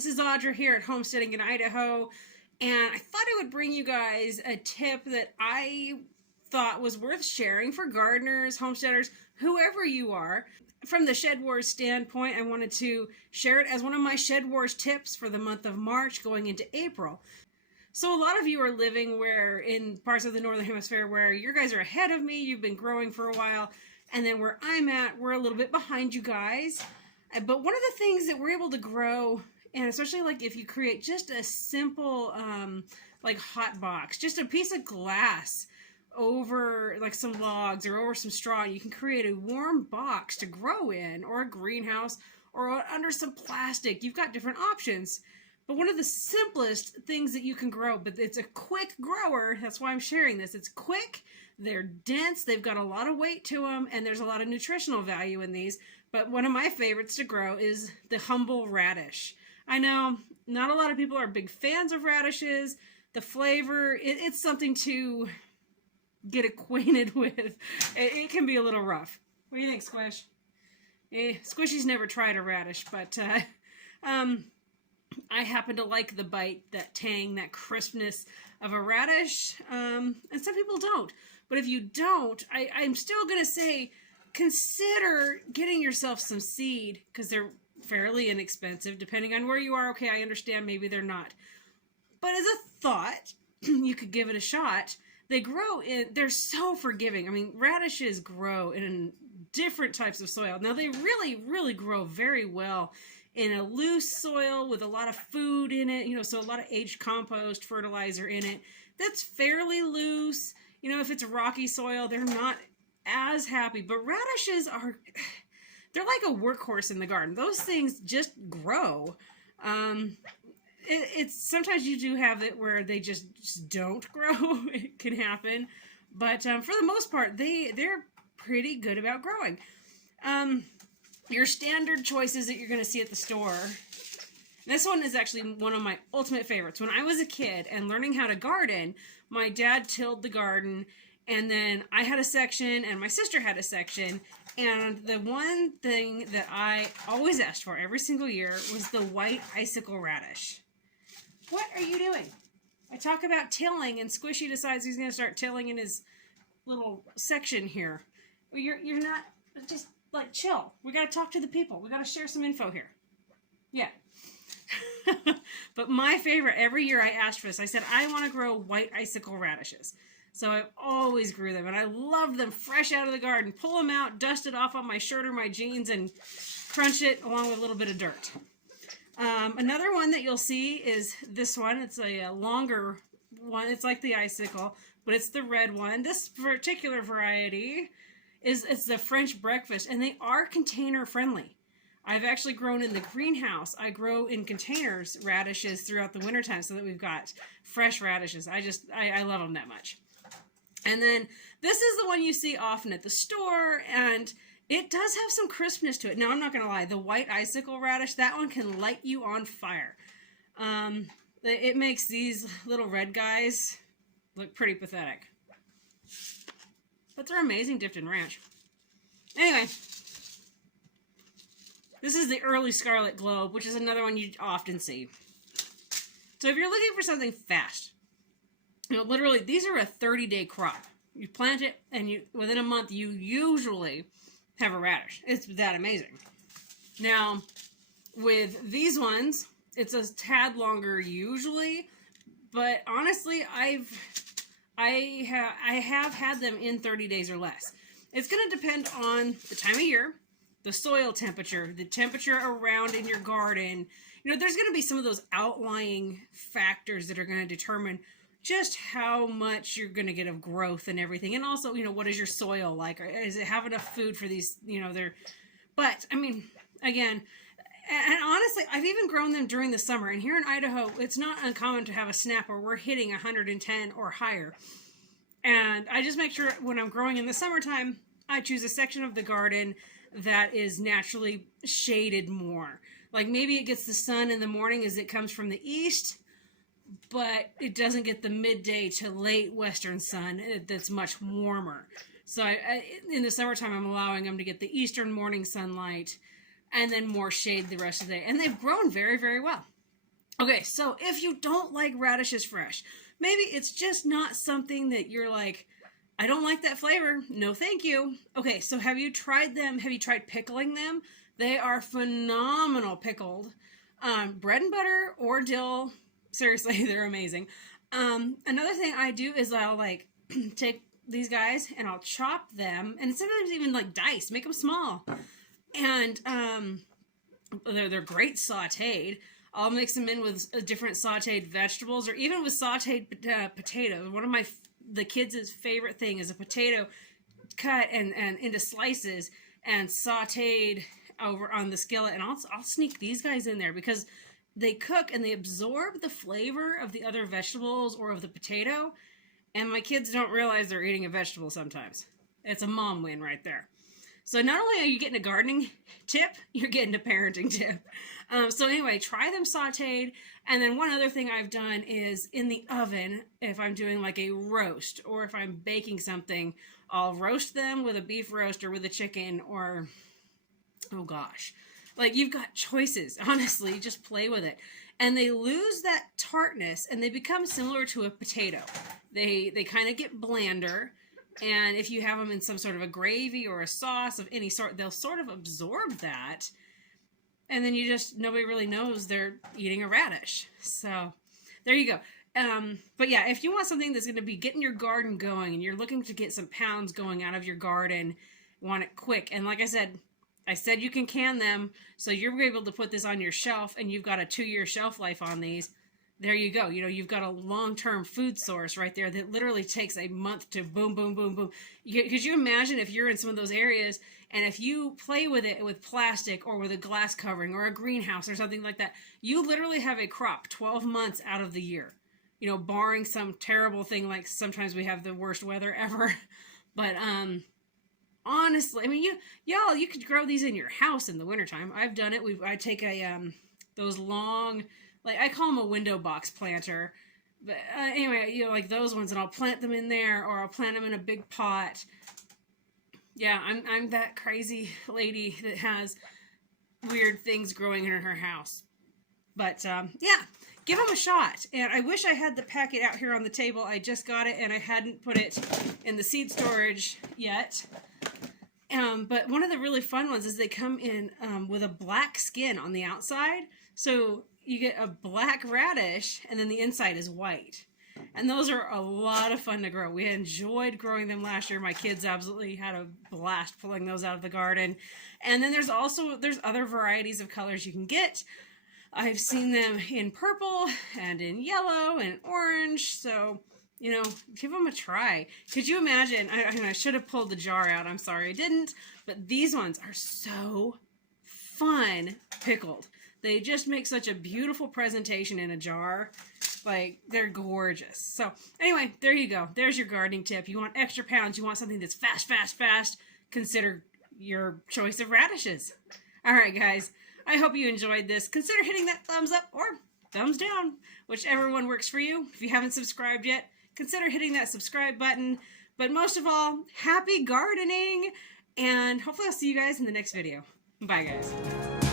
This is Audra here at Homesteading in Idaho, and I thought I would bring you guys a tip that I thought was worth sharing for gardeners, homesteaders, whoever you are. From the SHEDWARS standpoint, I wanted to share it as one of my SHEDWARS tips for the month of March going into April. So a lot of you are living in parts of the Northern Hemisphere where you guys are ahead of me, you've been growing for a while, and then where I'm at, we're a little bit behind you guys. But one of the things that we're able to grow, and especially like if you create just a simple like hot box, just a piece of glass over like some logs or over some straw, you can create a warm box to grow in, or a greenhouse, or under some plastic. You've got different options. But one of the simplest things that you can grow, but it's a quick grower, that's why I'm sharing this. It's quick, they're dense, they've got a lot of weight to them, and there's a lot of nutritional value in these. But one of my favorites to grow is the humble radish. I know not a lot of people are big fans of radishes. The flavor, it's something to get acquainted with. It can be a little rough. What do you think, Squish? Squishy's never tried a radish, but I happen to like the bite, that tang, that crispness of a radish, and some people don't. But if you don't, I'm still going to say consider getting yourself some seed, because they're fairly inexpensive depending on where you are. Okay, I understand maybe they're not. But as a thought, you could give it a shot. They grow they're so forgiving. I mean, radishes grow in different types of soil. Now, they really grow very well in a loose soil with a lot of food in it, so a lot of aged compost, fertilizer in it. That's fairly loose. If it's rocky soil, they're not as happy. But radishes they're like a workhorse in the garden. Those things just grow. It's sometimes you do have it where they just don't grow. It can happen. But for the most part, they're pretty good about growing. Your standard choices that you're going to see at the store. This one is actually one of my ultimate favorites. When I was a kid and learning how to garden, my dad tilled the garden, and then I had a section and my sister had a section. And the one thing that I always asked for every single year was the white icicle radish. What are you doing? I talk about tilling, and Squishy decides he's going to start tilling in his little section here. You're not, just like, chill. We got to talk to the people. We got to share some info here. Yeah. But my favorite, every year I asked for this. I said, I want to grow white icicle radishes. So I always grew them, and I loved them fresh out of the garden. Pull them out, dust it off on my shirt or my jeans, and crunch it along with a little bit of dirt. Another one that you'll see is this one. It's a longer one. It's like the icicle, but it's the red one. This particular variety it's the French breakfast, and they are container friendly. I've actually grown in the greenhouse. I grow in containers radishes throughout the wintertime so that we've got fresh radishes. I love them that much. And then this is the one you see often at the store, and it does have some crispness to it. Now, I'm not going to lie. The white icicle radish, that one can light you on fire. It makes these little red guys look pretty pathetic. But they're amazing dipped in ranch. Anyway, this is the early scarlet globe, which is another one you often see. So if you're looking for something fast, literally, these are a 30-day crop. You plant it, and within a month, you usually have a radish. It's that amazing. Now, with these ones, it's a tad longer usually, but honestly, I have had them in 30 days or less. It's going to depend on the time of year, the soil temperature, the temperature around in your garden. There's going to be some of those outlying factors that are going to determine just how much you're going to get of growth and everything. And also, what is your soil like? Is it have enough food for these, but I mean, again, and honestly, I've even grown them during the summer. And here in Idaho, it's not uncommon to have a snap where we're hitting 110 or higher. And I just make sure when I'm growing in the summertime, I choose a section of the garden that is naturally shaded more. Like maybe it gets the sun in the morning as it comes from the east, but it doesn't get the midday to late western sun that's much warmer. So in the summertime, I'm allowing them to get the eastern morning sunlight and then more shade the rest of the day. And they've grown very, very well. Okay, so if you don't like radishes fresh, maybe it's just not something that you're like, I don't like that flavor. No, thank you. Okay, so have you tried them? Have you tried pickling them? They are phenomenal pickled. Bread and butter or dill. Seriously, they're amazing. Another thing I do is I'll like take these guys and I'll chop them, and sometimes even like dice, make them small. And they're great sauteed. I'll mix them in with different sauteed vegetables, or even with sauteed potatoes. One of the kids' favorite thing is a potato cut and into slices and sauteed over on the skillet. And I'll sneak these guys in there because they cook and they absorb the flavor of the other vegetables or of the potato. And my kids don't realize they're eating a vegetable sometimes. It's a mom win right there. So not only are you getting a gardening tip, you're getting a parenting tip. So anyway, try them sauteed. And then one other thing I've done is in the oven, if I'm doing like a roast or if I'm baking something, I'll roast them with a beef roast or with a chicken or, oh gosh, like you've got choices. Honestly, just play with it. And they lose that tartness and they become similar to a potato. They kind of get blander. And if you have them in some sort of a gravy or a sauce of any sort, they'll sort of absorb that. And then nobody really knows they're eating a radish. So there you go. But yeah, if you want something that's going to be getting your garden going and you're looking to get some pounds going out of your garden, want it quick. And like I said you can can them. So you're able to put this on your shelf and you've got a 2-year shelf life on these. There you go. You know, you've got a long-term food source right there that literally takes a month to boom, boom, boom, boom. Could you imagine if you're in some of those areas and if you play with it with plastic or with a glass covering or a greenhouse or something like that, you literally have a crop 12 months out of the year, you know, barring some terrible thing like sometimes we have the worst weather ever. But honestly, I mean, you could grow these in your house in the wintertime. I've done it. I take those long, like I call them a window box planter, but anyway, you know, like those ones, and I'll plant them in there, or I'll plant them in a big pot. Yeah, I'm that crazy lady that has weird things growing in her house. But yeah, give them a shot. And I wish I had the packet out here on the table. I just got it, and I hadn't put it in the seed storage yet. But one of the really fun ones is they come in with a black skin on the outside. So you get a black radish and then the inside is white. And those are a lot of fun to grow. We enjoyed growing them last year. My kids absolutely had a blast pulling those out of the garden. And then there's other varieties of colors you can get. I've seen them in purple and in yellow and orange. So, you know, give them a try. Could you imagine? I should have pulled the jar out. I'm sorry I didn't. But these ones are so fun pickled. They just make such a beautiful presentation in a jar. Like, they're gorgeous. So, anyway, there you go. There's your gardening tip. You want extra pounds. You want something that's fast, fast, fast. Consider your choice of radishes. All right, guys. I hope you enjoyed this. Consider hitting that thumbs up or thumbs down, whichever one works for you. If you haven't subscribed yet, consider hitting that subscribe button. But most of all, happy gardening. And hopefully I'll see you guys in the next video. Bye, guys.